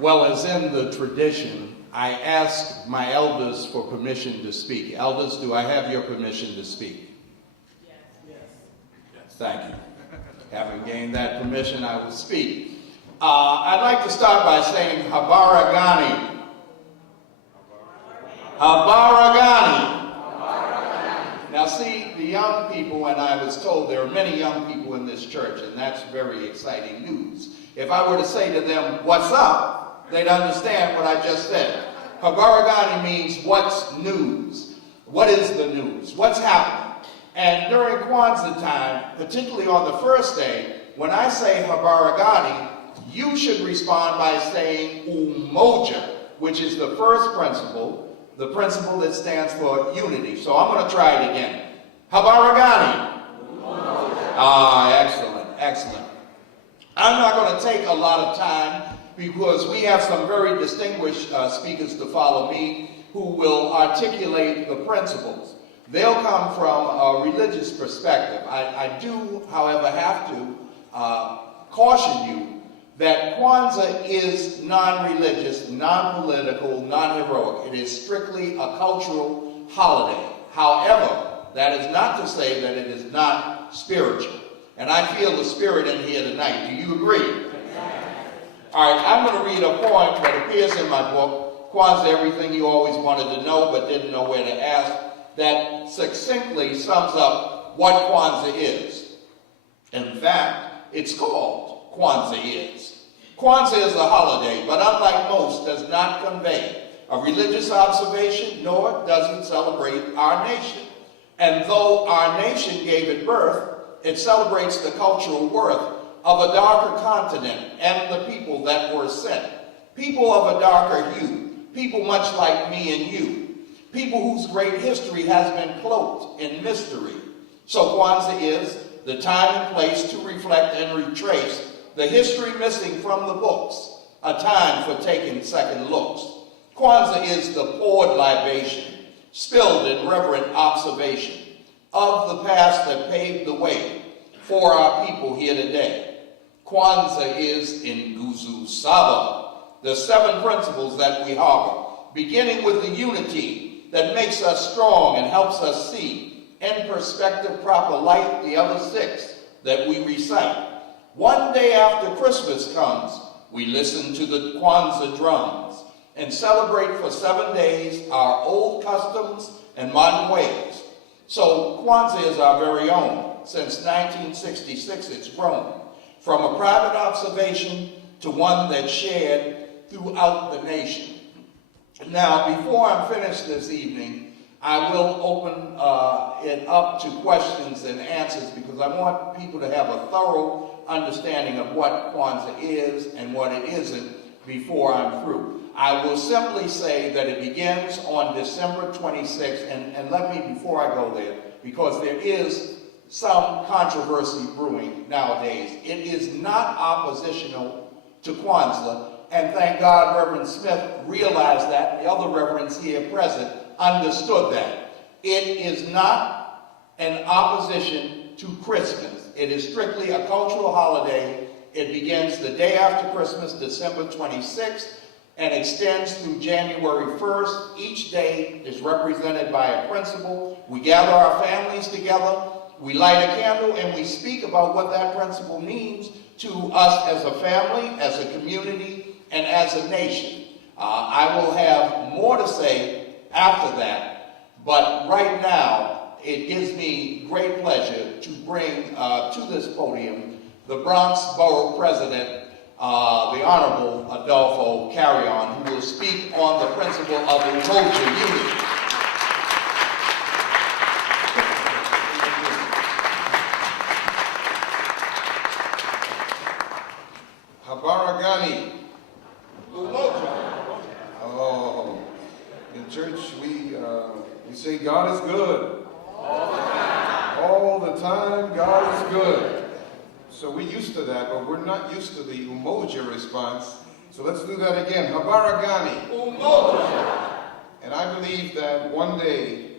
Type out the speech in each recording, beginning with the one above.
Well, as in the tradition, I asked my elders for permission to speak. Elders, do I have your permission to speak? Yes. Yes. Thank you. Having gained that permission, I will speak. I'd like to start by saying Habaragani. Habaragani. Now see, the young people, and I was told there are many young people in this church, and that's very exciting news. If I were to say to them, what's up, they'd understand what I just said. Habaragani means what's news? What is the news? What's happening? And during Kwanzaa time, particularly on the first day, when I say Habaragani, you should respond by saying UMOJA, which is the first principle, the principle that stands for unity. So I'm going to try it again. Habaragani. Excellent, excellent. I'm not going to take a lot of time because we have some very distinguished speakers to follow me who will articulate the principles. They'll come from a religious perspective. I do, however, have to caution you that Kwanzaa is non-religious, non-political, non-heroic. It is strictly a cultural holiday. However, that is not to say that it is not spiritual. And I feel the spirit in here tonight. Do you agree? All right, I'm going to read a poem that appears in my book, Kwanzaa, Everything You Always Wanted to Know But Didn't Know Where to Ask, that succinctly sums up what Kwanzaa is. In fact, it's called Kwanzaa is. Kwanzaa is a holiday, but unlike most, does not convey a religious observation, nor does it celebrate our nation. And though our nation gave it birth, it celebrates the cultural worth of a darker continent and the people that were sent. People of a darker hue, people much like me and you, people whose great history has been cloaked in mystery. So Kwanzaa is the time and place to reflect and retrace the history missing from the books, a time for taking second looks. Kwanzaa is the poured libation, spilled in reverent observation of the past that paved the way for our people here today. Kwanzaa is in Nguzo Saba, the 7 principles that we harbor, beginning with the unity that makes us strong and helps us see in perspective proper light the other 6 that we recite. One day after Christmas comes, we listen to the Kwanzaa drums and celebrate for 7 days our old customs and modern ways. So Kwanzaa is our very own. Since 1966, it's grown from a private observation to one that's shared throughout the nation. Now, before I'm finished this evening, I will open it up to questions and answers because I want people to have a thorough understanding of what Kwanzaa is and what it isn't before I'm through. I will simply say that it begins on December 26th, and let me, before I go there, because there is some controversy brewing nowadays. It is not oppositional to Kwanzaa, and thank God Reverend Smith realized that. The other reverends here present understood that. It is not an opposition to Christmas. It is strictly a cultural holiday. It begins the day after Christmas, December 26th, and extends through January 1st. Each day is represented by a principle. We gather our families together, we light a candle, and we speak about what that principle means to us as a family, as a community, and as a nation. I will have more to say after that, but right now it gives me great pleasure to bring to this podium the Bronx Borough President, the Honorable Adolfo Carrion, who will speak on the principle of UMOJA unity. Habaragani. Oh, in church we say God is good. All the time, God is good. So we're used to that, but we're not used to the UMOJA response. So let's do that again. Habaragani. UMOJA. And I believe that one day,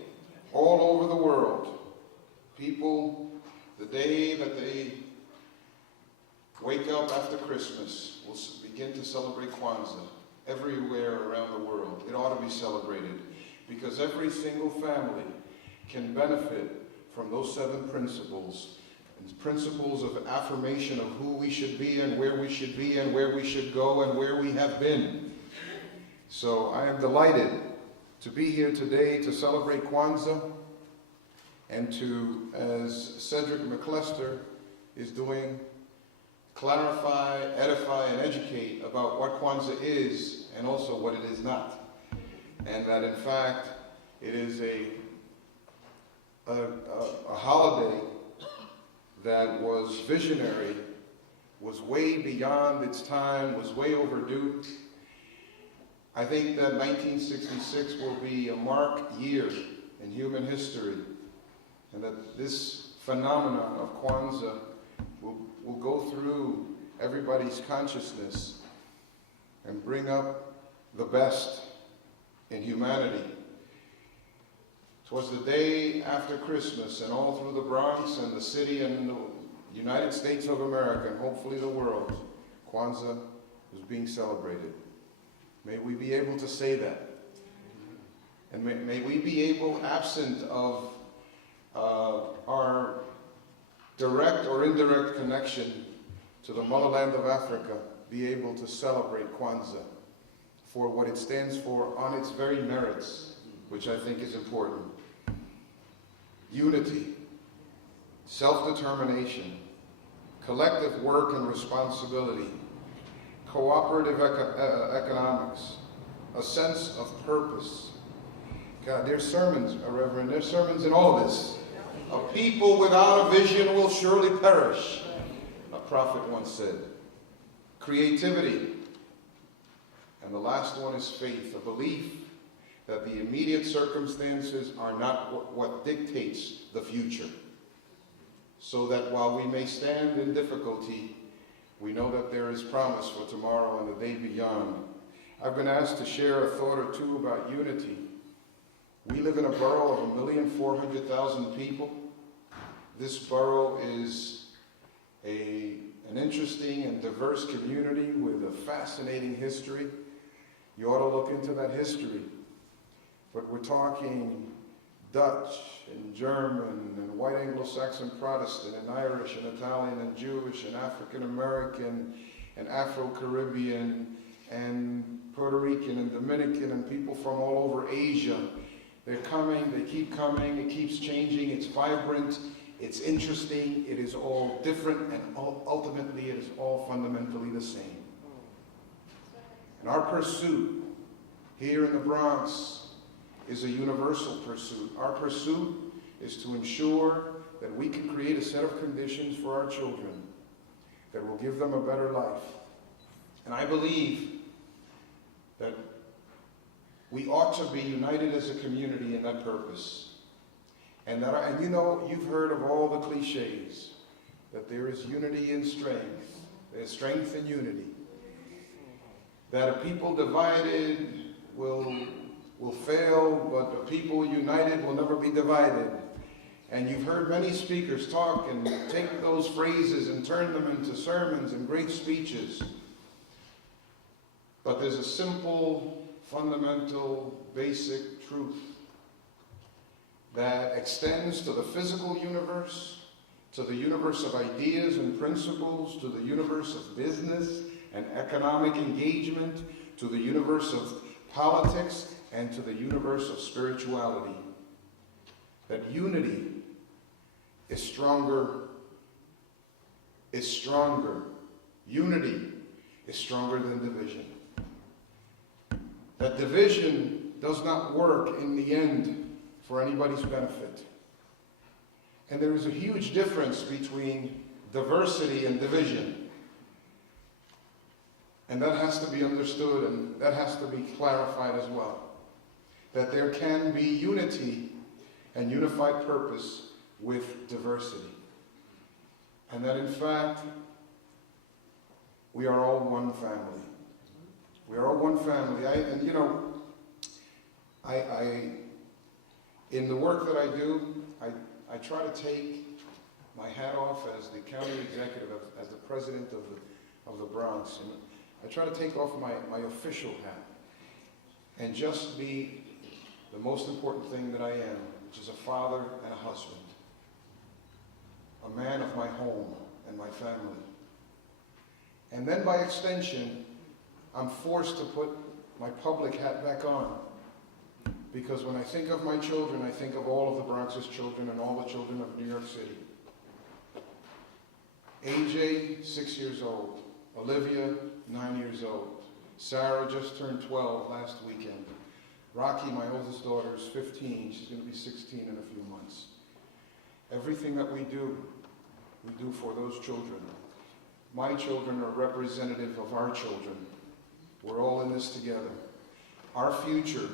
all over the world, people, the day that they wake up after Christmas. We'll begin to celebrate Kwanzaa everywhere around the world. It ought to be celebrated because every single family can benefit from those 7 principles. And principles of affirmation of who we should be and where we should be and where we should go and where we have been. So I am delighted to be here today to celebrate Kwanzaa and to, as Cedric McClester is doing, clarify, edify, and educate about what Kwanzaa is and also what it is not. And that in fact, it is a holiday that was visionary, was way beyond its time, was way overdue. I think that 1966 will be a mark year in human history, and that this phenomenon of Kwanzaa will go through everybody's consciousness and bring up the best in humanity. It was the day after Christmas, and all through the Bronx and the city and the United States of America, and hopefully the world, Kwanzaa was being celebrated. May we be able to say that. And may we be able, absent of our direct or indirect connection to the motherland of Africa, be able to celebrate Kwanzaa for what it stands for on its very merits, which I think is important. Unity, self-determination, collective work and responsibility, cooperative economics, a sense of purpose. God, there's sermons, Reverend, there's sermons in all of this. A people without a vision will surely perish, a prophet once said. Creativity. And the last one is faith, a belief that the immediate circumstances are not what dictates the future. So that while we may stand in difficulty, we know that there is promise for tomorrow and the day beyond. I've been asked to share a thought or two about unity. We live in a borough of 1,400,000 people. This borough is an interesting and diverse community with a fascinating history. You ought to look into that history. But we're talking Dutch and German and white Anglo-Saxon Protestant and Irish and Italian and Jewish and African-American and Afro-Caribbean and Puerto Rican and Dominican and people from all over Asia. They're coming, they keep coming, it keeps changing, it's vibrant, it's interesting, it is all different, and ultimately it is all fundamentally the same. And our pursuit here in the Bronx is a universal pursuit. Our pursuit is to ensure that we can create a set of conditions for our children that will give them a better life. And I believe that we ought to be united as a community in that purpose. And you know, you've heard of all the cliches, that there is unity in strength. There's strength in unity. That a people divided will fail, but a people united will never be divided. And you've heard many speakers talk and take those phrases and turn them into sermons and great speeches. But there's a simple, fundamental, basic truth that extends to the physical universe, to the universe of ideas and principles, to the universe of business and economic engagement, to the universe of politics, and to the universe of spirituality. That unity is stronger. Unity is stronger than division. That division does not work in the end for anybody's benefit. And there is a huge difference between diversity and division. And that has to be understood, and that has to be clarified as well. That there can be unity and unified purpose with diversity. And that in fact, we are all one family. We are all one family. In the work that I do, I try to take my hat off as the county executive, as the president of the Bronx. And I try to take off my official hat and just be the most important thing that I am, which is a father and a husband, a man of my home and my family. And then by extension, I'm forced to put my public hat back on. Because when I think of my children, I think of all of the Bronx's children and all the children of New York City. AJ, 6 years old. Olivia, 9 years old. Sarah just turned 12 last weekend. Rocky, my oldest daughter, is 15. She's going to be 16 in a few months. Everything that we do for those children. My children are representative of our children. We're all in this together. Our futures,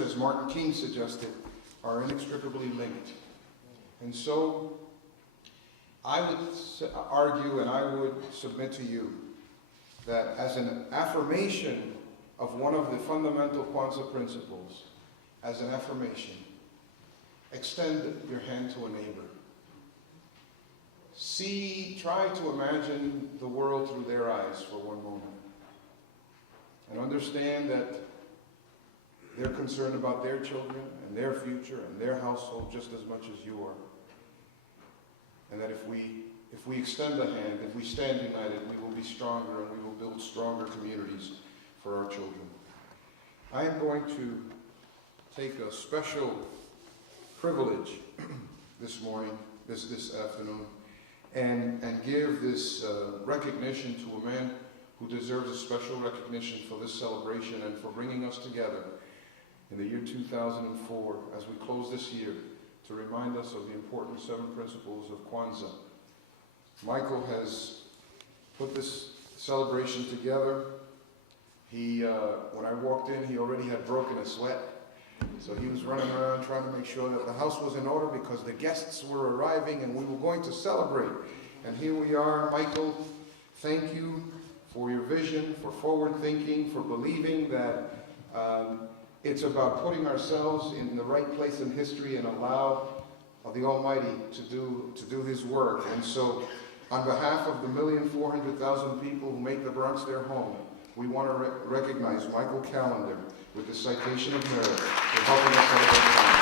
as Martin King suggested, are inextricably linked. And so, I would argue and I would submit to you that as an affirmation of one of the fundamental Kwanzaa principles, as an affirmation, extend your hand to a neighbor. Try to imagine the world through their eyes for one moment. And understand that they're concerned about their children and their future and their household just as much as you are. And that if we extend a hand, if we stand united, we will be stronger and we will build stronger communities for our children. I am going to take a special privilege this morning, this afternoon, and give this recognition to a man who deserves a special recognition for this celebration and for bringing us together in the year 2004 as we close this year to remind us of the important 7 principles of Kwanzaa. Michael has put this celebration together. When I walked in, he already had broken a sweat. So he was running around trying to make sure that the house was in order because the guests were arriving and we were going to celebrate. And here we are. Michael, thank you for your vision, for forward thinking, for believing that it's about putting ourselves in the right place in history and allow the Almighty to do His work. And so, on behalf of the 1,400,000 people who make the Bronx their home, we want to recognize Michael Callender with the Citation of Merit for helping us celebrate.